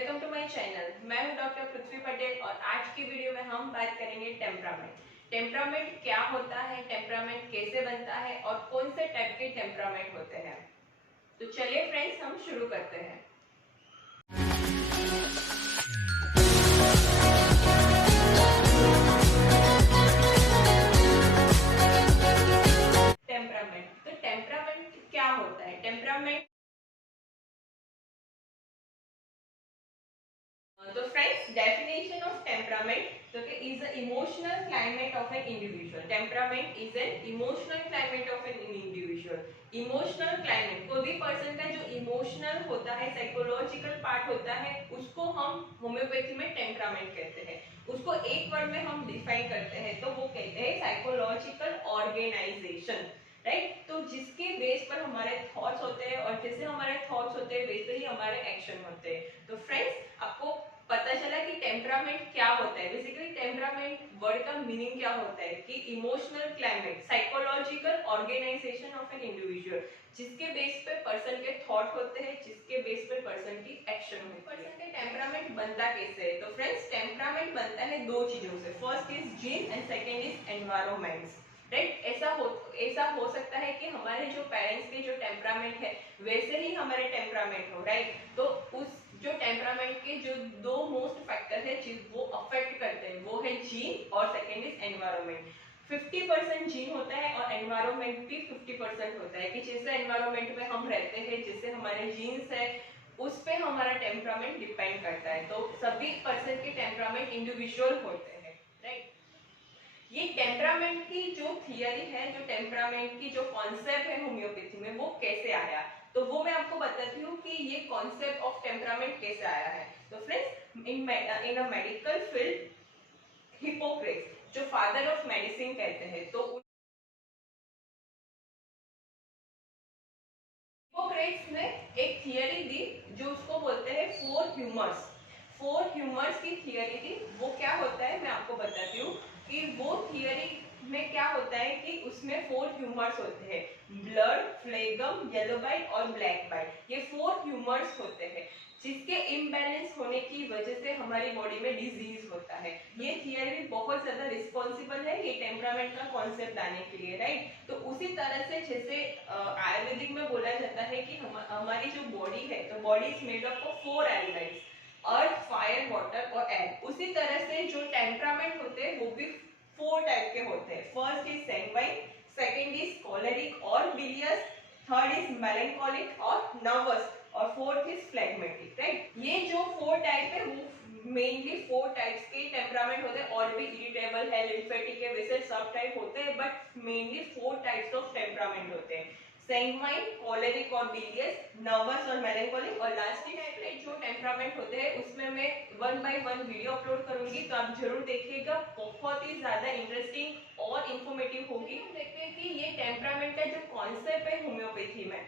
Welcome to my channel. मैं हूं doctor पृथ्वी पटेल और आज की वीडियो में हम बात करेंगे टेम्परामेंट। टेम्परामेंट क्या होता है, टेम्परामेंट कैसे बनता है और कौन से टाइप के टेम्परामेंट होते हैं। तो चलिए फ्रेंड्स, हम शुरू करते हैं। टेम्परामेंट, तो टेम्परामेंट क्या होता है? टेम्परामेंट तो फ्रेंड्स, डेफिनेशन ऑफ टेम्परामेंट तो is a emotional climate of an individual. Temperament is an emotional climate of an individual. Emotional climate, कोई भी पर्सन का जो इमोशनल होता है, साइकोलॉजिकल पार्ट होता है, उसको हम होम्योपैथी में टेम्परामेंट कहते हैं। उसको एक वर्ड में हम डिफाइन करते हैं तो वो कहते हैं साइकोलॉजिकल ऑर्गेनाइजेशन। राइट, तो जिसके बेस पर हमारे थॉट्स होते हैं और जैसे हमारे थॉट्स होते हैं वैसे ही हमारे एक्शन होते हैं। तो फ्रेंड्स, आपको पता चला कि टेम्परामेंट क्या होता है। बेसिकली टेम्परामेंट वर्ड का मीनिंग क्या होता है कि emotional climate, psychological organization of an individual, जिसके बेस पे पर्सन के थॉट होते हैं, जिसके बेस पे पर्सन की एक्शन होती है। पर्सन के टेम्परामेंट बनता कैसे है? तो फ्रेंड्स, टेम्परामेंट बनता है दो चीजों से। First is gene and second is environments. Right, ऐसा हो सकता है कि हमारे जो पेरेंट्स के जो टेम्परामेंट है वैसे ही हमारे टेम्परामेंट हो। राइट, तो उस जो टेम्परामेंट के जो दो मोस्ट फैक्टर है वो अफेक्ट करते हैं, वो है जीन और सेकेंड इज एनवायरमेंट। 50% जीन होता है और एनवायरमेंट भी 50% होता है कि जैसे एनवायरमेंट में हम रहते हैं, जैसे हमारे जीन्स है, उस पे हमारा टेम्परामेंट डिपेंड करता है। तो सभी पर्सन के टेम्परामेंट इंडिविजुअल होते हैं। राइट, ये टेम्परामेंट की जो थियरी है, जो टेम्परामेंट की जो कॉन्सेप्ट है होम्योपैथी में, वो कैसे आया, तो वो मैं आपको बताती हूँ कि ये कॉन्सेप्ट ऑफ टेम्परामेंट कैसे आया है। तो friends, in a medical field, Hippocrates जो फादर ऑफ मेडिसिन कहते हैं, तो हिपोक्रेट्स ने एक थियरी दी जो उसको बोलते हैं फोर ह्यूमर्स। फोर ह्यूमर्स की थियरी दी। वो क्या होता है मैं आपको बताती हूँ कि वो थियरी में क्या होता है कि उसमें फोर ह्यूमर्स होते हैं, ब्लड, फ्लेगम, येलो बाइट और ब्लैक बाइट। ये फोर ह्यूमर्स होते हैं जिसके इम्बैलेंस होने की वजह से हमारी बॉडी में डिजीज होता है। ये थियरी बहुत ज्यादा रिस्पॉन्सिबल है ये टेम्परामेंट का कॉन्सेप्ट लाने के लिए। राइट, तो उसी तरह से जैसे आयुर्वेदिक में बोला जाता है कि हमारी जो बॉडी है, तो body is made up of four elements, earth, fire, water और एयर। उसी तरह से जो टेम्परामेंट होते हैं वो भी फोर टाइप के होते हैं। फर्स्ट इज सैंग्वाइन, सेकंड इज कॉलेरिक और बिलियस, थर्ड इज मेलंकोलिक और नर्वस और फोर्थ इज फ्लेगमेटिक। राइट, ये जो फोर टाइप है वो मेनली फोर टाइप्स के टेम्परामेंट होते हैं। और भी इरिटेबल है, लिम्फेटिक है, वैसे सब टाइप होते हैं, but mainly four types of temperament होते हैं, सैंग्वाइन, कॉलेरिक और बिलियस, नर्वस और मेलंकोलिक। और लास्ट टाइप के जो टेम्परामेंट होते हैं उसमें मैं one by one video upload करूंगी, तो आप जरूर देखिएगा, बहुत ही ज्यादा इंटरेस्टिंग और इंफॉर्मेटिव होगी। देखते हैं कि ये टेम्परामेंट का जो कॉन्सेप्ट है होम्योपैथी में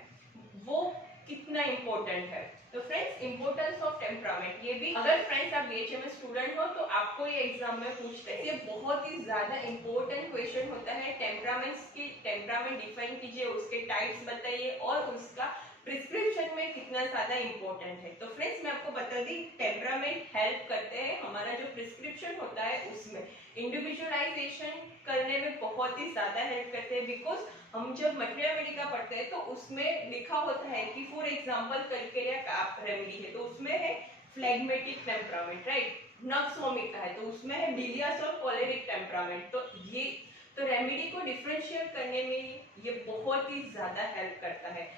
वो कितना इंपॉर्टेंट है। तो फ्रेंड्स, इंपॉर्टेंस ऑफ टेम्परामेंट, ये भी अगर फ्रेंड्स आप बीएचएमएस स्टूडेंट हो तो आपको ये एग्जाम में पूछते हैं। ये बहुत ही ज्यादा इंपॉर्टेंट क्वेश्चन होता है। टेम्परामेंट्स की टेम्परामेंट डिफाइन कीजिए, उसके टाइप्स बताइए और उसका प्रिस्क्रिप्शन में कितना ज्यादा इंपॉर्टेंट है। तो फ्रेंड्स, मैं आपको बता दी, टेम्परामेंट हेल्प करते हैं हमारा जो प्रिस्क्रिप्शन होता है उसमें इंडिविजुअलाइजेशन करने में बहुत ही ज्यादा हेल्प करते हैं। बिकॉज हम जब मटेरियल मेडिका पढ़ते हैं तो उसमें लिखा होता है कि for example Calcarea calf remedy है तो उसमें है phlegmatic temperament. Right, nux vomica है तो उसमें है बिलियस और कॉलेरिक टेम्परामेंट। तो रेमेडी को डिफरेंशिएट करने में ये बहुत ही ज्यादा हेल्प करता है।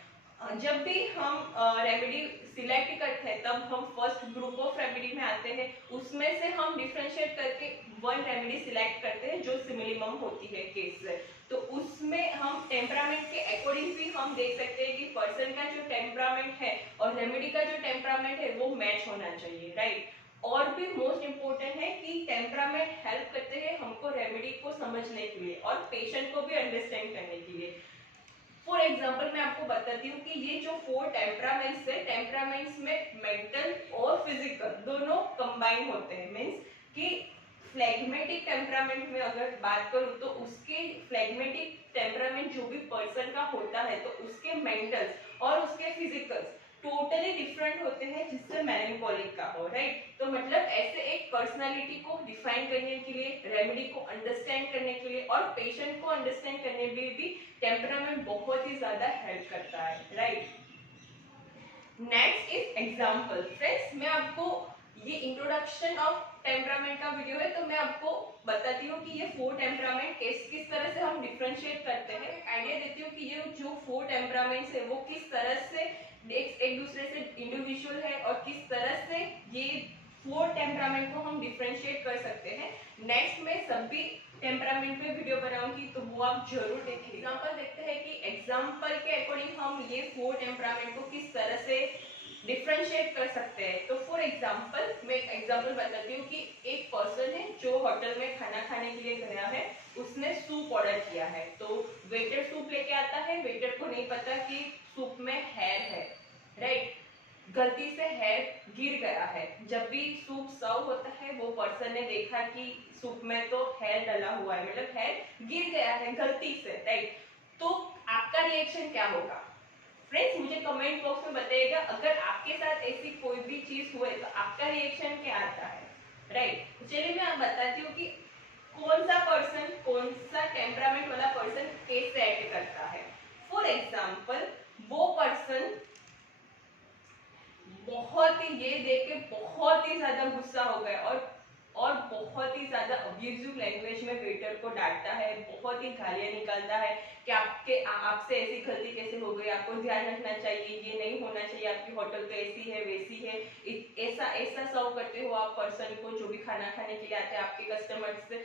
जब भी हम रेमेडी सिलेक्ट करते हैं तब हम फर्स्ट ग्रुप ऑफ रेमेडी में आते हैं, उसमें से हम डिफरेंशिएट करके वन रेमेडी सिलेक्ट करते हैं जो सिमिलिमम होती है केस से। तो उसमें हम टेम्परामेंट के अकॉर्डिंग भी हम देख सकते हैं कि पर्सन का जो टेम्परामेंट है और रेमेडी का जो टेम्परामेंट है वो मैच होना चाहिए। राइट, और भी मोस्ट इंपोर्टेंट है कि टेम्परामेंट हेल्प करते हैं हमको रेमेडी को समझने के लिए और पेशेंट को भी अंडरस्टैंड करने के लिए। फॉर एग्जाम्पल मैं आपको बताती हूँ कि ये जो फोर टेम्परामेंट्स है, टेम्परामेंट्स में मेंटल और फिजिकल दोनों कंबाइन होते हैं। मीन्स कि फ्लेगमेटिक टेम्परामेंट में अगर बात करूँ तो उसके फ्लेगमेटिक टेम्परामेंट जो भी पर्सन का होता है तो उसके मेंटल्स और उसके फिजिकल्स टोटली डिफरेंट होते हैं जिससे मेलनकोलिक का हो, राइट। तो मतलब ऐसे एक पर्सनालिटी को डिफाइन करने के लिए, रेमेडी को अंडरस्टैंड करने के लिए और पेशेंट को अंडरस्टैंड करने में भी टेम्परामेंट बहुत ही ज्यादा हेल्प करता है, right. Next is example. Friends, मैं आपको ये इंट्रोडक्शन ऑफ टेम्परामेंट का वीडियो है, तो मैं आपको बताती हूँ कि ये 4 टेम्परामेंट किस तरह से हम डिफरेंशिएट करते हैं। आइडिया देती हूँ कि ये जो 4 टेम्परामेंट्स है वो किस तरह से एक दूसरे से इंडिविजुअल है और किस तरह से ये 4 टेम्परामेंट को हम डिफरेंशिएट कर सकते हैं। नेक्स्ट में सभी टेम्परामेंट पे वीडियो बनाऊंगी, तो वो आप जरूर देखिए। एग्जांपल देखते हैं कि एग्जांपल के अकॉर्डिंग हम ये 4 टेम्परामेंट को किस तरह से डिफरेंशिएट कर सकते हैं। तो फॉर एग्जांपल मैं एक एग्जांपल बताती हूँ कि एक पर्सन है जो होटल में खाना खाने के लिए गया है, उसने सूप ऑर्डर किया है। तो वेटर सूप लेके आता है, वेटर को नहीं पता कि सूप में हेयर है, राइट। गलती से हेयर गिर गया है। जब भी सूप सर्व होता है वो पर्सन ने देखा कि सूप में तो हेयर डला हुआ है, मतलब हेयर गिर गया है गलती से, राइट। तो आपका रिएक्शन क्या होगा? फ्रेंड्स, मुझे कमेंट बॉक्स में बताइएगा, अगर आपके साथ ऐसी कोई भी चीज हुए तो आपका रिएक्शन क्या आता है, राइट। चलिए मैं आप बताती हूँ कि कौन सा पर्सन, कौन सा टेम्परामेंट वाला पर्सन कैसे एक्ट करता है। फॉर एग्जाम्पल, वो पर्सन बहुत ही ये देख के बहुत ही ज्यादा गुस्सा हो गया और बहुत ही ज्यादा अब्यूजिव लैंग्वेज में वेटर को डांटता है, बहुत ही गालियां निकालता है कि आपसे ऐसी गलती कैसे हो गई, आपको ध्यान रखना चाहिए, ये नहीं होना चाहिए, आपकी होटल तो ऐसी है वैसी है, ऐसा ऐसा सर्व करते हो आप पर्सन को जो भी खाना खाने के लिए आते हैं आपके कस्टमर्स से,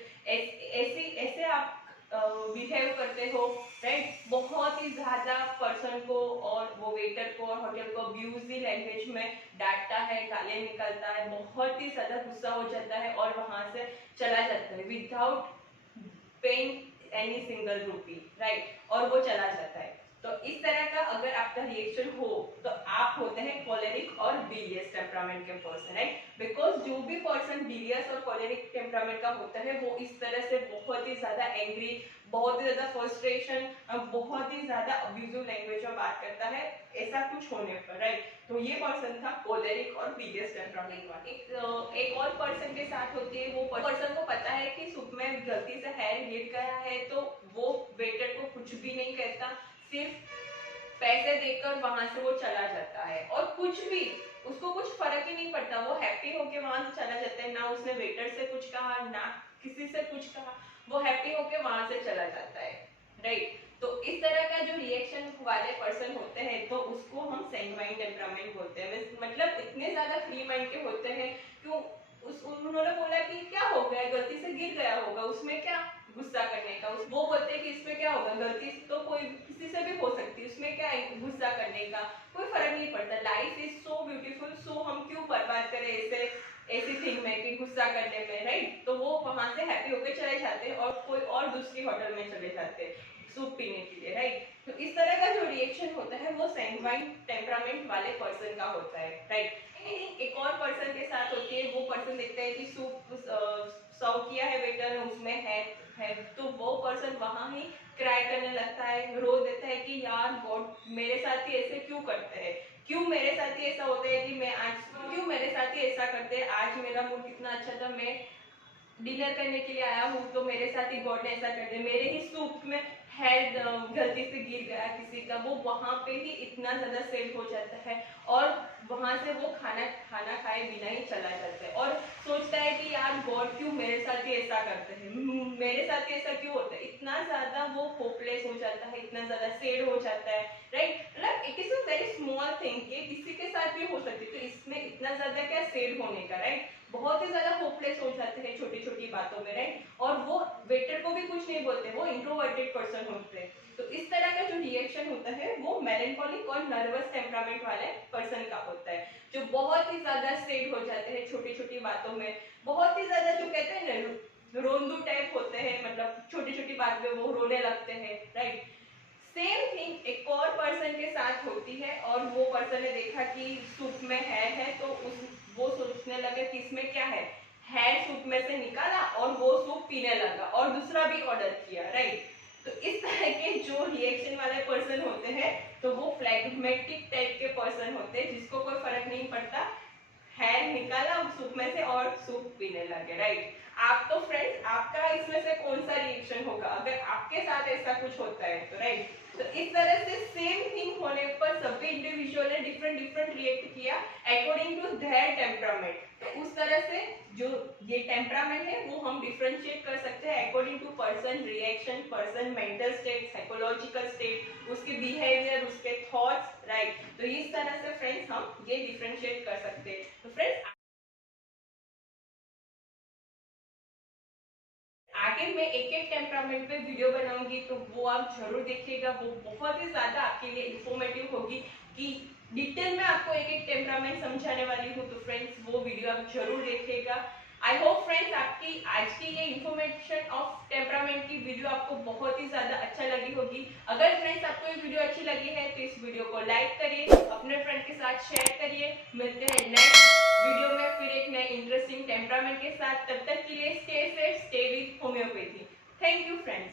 ऐसे आप बिहेव करते हो, राइट। बहुत ही ज्यादा पर्सन को और वो वेटर को और होटल को अब्यूजिव लैंग्वेज में डांटता है, गालियां निकालता है, बहुत ही ज्यादा गुस्सा हो जाता है और वहां से चला जाता है विदाउट पेइंग एनी सिंगल रूपी, राइट, और वो चला जाता है। तो इस तरह का अगर आपका रिएक्शन हो तो आप होते हैं कोलेरिक और बिलियस टेम्परामेंट के पर्सन, राइट। बिकॉज जो भी पर्सन बिलियस और कोलेरिक टेम्परामेंट का होता है वो इस तरह से बहुत ही ज्यादा एंग्री, बहुत ही ज्यादा फ्रस्ट्रेशन, बहुत ही ज्यादा अब्यूजिव लैंग्वेज में बात करता है, ऐसा कुछ होने पर, राइट। तो ये पर्सन था कोलेरिक और बिलियस टेम्परामेंट वाला। एक और पर्सन के साथ होती है, वो पर्सन को पता है कि सूप में गलती से हेयर गिर गया है, तो वो वेटर को कुछ भी नहीं कहता, सिर्फ पैसे देकर वहां से वो चला जाता है और कुछ भी उसको कुछ फर्क ही नहीं पड़ता, वो हैप्पी होके वहां से चला जाता है। ना उसने वेटर से कुछ कहा, ना किसी से कुछ कहा, वो हैप्पी होके वहां से चला जाता है, राइट। तो इस तरह का जो रिएक्शन वाले पर्सन होते हैं तो उसको हम सैंग्वाइन टेम्परामेंट बोलते हैं। मतलब इतने ज्यादा फ्री माइंड के होते हैं, क्यों उन्होंने बोला कि क्या हो गया, गलती से गिर गया होगा, उसमें क्या गुस्सा करने का। वो बोलते हैं कि इसमें क्या होगा, गलती तो कोई किसी से भी हो सकती है, उसमें क्या है गुस्सा करने का, कोई फर्क नहीं पड़ता। लाइफ इज सो ब्यूटीफुल, सो हम क्यों बर्बाद करें ऐसी थिंग में कि गुस्सा करने में, राइट। तो वो वहां से हैप्पी होकर चले जाते हैं और कोई और दूसरी होटल में चले जाते हैं सूप पीने के लिए, राइट। तो इस तरह का जो रिएक्शन होता है वो सैंग्वाइन टेम्परामेंट वाले पर्सन का होता है, राइट। एक और पर्सन के साथ होती है, वो पर्सन देखता है कि सूप सर्व किया है वेटर ने, उसमें है तो वो पर्सन वहां ही क्राई करने लगता है, रो देता है कि यार गॉड मेरे साथ ही ऐसे क्यों करते हैं, क्यों मेरे साथ ही ऐसा होता है कि मैं आज क्यों मेरे साथ ही ऐसा करते हैं, आज मेरा मूड कितना अच्छा था, मैं डिनर करने के लिए आया हूँ तो मेरे साथ ही गॉड ने ऐसा कर दिया, मेरे ही सूप में हेड गलती से गिर गया किसी का। वो वहां पे ही इतना ज्यादा सेल हो जाता है और वहां से वो खाना खाए बिना ही चला जाता है और सोचता है कि यार गॉड क्यों मेरे साथ ही ऐसा करते हैं, मेरे साथ ही ऐसा क्यों होता है। इतना ज्यादा वो होपलेस हो जाता है, इतना ज्यादा सेड हो जाता है, राइट। मतलब it is a very small thing, ये किसी के साथ भी हो सकती है, तो इसमें इतना ज्यादा क्या सेड होने का, राइट। बहुत ही ज्यादा होपलेस हो जाते हैं छोटी छोटी बातों में, राइट। और वो वेटर को भी कुछ नहीं बोलते, वो इंट्रोवर्टेड पर्सन होते हैं। तो इस तरह का जो रिएक्शन होता है वो मेलनकोलिक और नर्वस टेम्परामेंट वाले पर्सन का होता है, जो बहुत ही ज्यादा सेड हो जाते हैं छोटी छोटी बातों में, बहुत ही ज्यादा जो कहते हैं ना रोंदू टाइप होते हैं, मतलब छोटी छोटी बात में वो रोने लगते हैं, राइट। सेम थिंग एक और पर्सन के साथ होती है और वो पर्सन ने देखा कि सूप में है तो वो सोचने लगे कि इसमें क्या है, सूप में से निकाला और वो सूप पीने लगा और दूसरा भी ऑर्डर किया, राइट। तो इस तरह के जो रिएक्शन वाले पर्सन होते हैं तो वो फ्लेगमेटिक टाइप के पर्सन होते हैं जिसको कोई फर्क नहीं पड़ता, हैंड निकाला सूप में से और सूप पीने लगे, राइट। आप तो फ्रेंड्स आपका इसमें से कौन सा रिएक्शन होगा अगर आपके साथ ऐसा कुछ होता है तो, राइट। तो इस तरह से सेम थिंग होने पर सभी इंडिविजुअल ने डिफरेंट डिफरेंट रिएक्ट किया अकॉर्डिंग टू देयर टेम्परामेंट। तो उस तरह से जो ये टेम्परामेंट है वो हम डिफरेंशिएट कर सकते हैं according to person reaction, person mental state, psychological state, उसके बिहेवियर, उसके थॉट्स, राइट। तो इस तरह से फ्रेंड्स हम ये डिफरेंशिएट कर सकते हैं। तो फ्रेंड्स आगे मैं एक एक टेम्परामेंट पे वीडियो बनाऊंगी तो वो आप जरूर देखिएगा, वो बहुत ही ज्यादा आपके लिए इंफॉर्मेटिव होगी कि डिटेल में आपको एक एक टेम्परामेंट समझाने वाली हूँ। तो फ्रेंड्स वो वीडियो आप जरूर देखिएगा। आई होप फ्रेंड्स आपकी आज की ये इन्फॉर्मेशन ऑफ टेम्परामेंट की वीडियो आपको बहुत ही ज्यादा अच्छा लगी होगी। अगर फ्रेंड्स आपको ये वीडियो अच्छी लगी है तो इस वीडियो को लाइक करिए, अपने फ्रेंड के साथ शेयर करिए। मिलते हैं नेक्स्ट वीडियो में फिर एक नए इंटरेस्टिंग टेम्परामेंट के साथ। तब तक के लिए stay safe, stay with homeopathy. Thank you friends.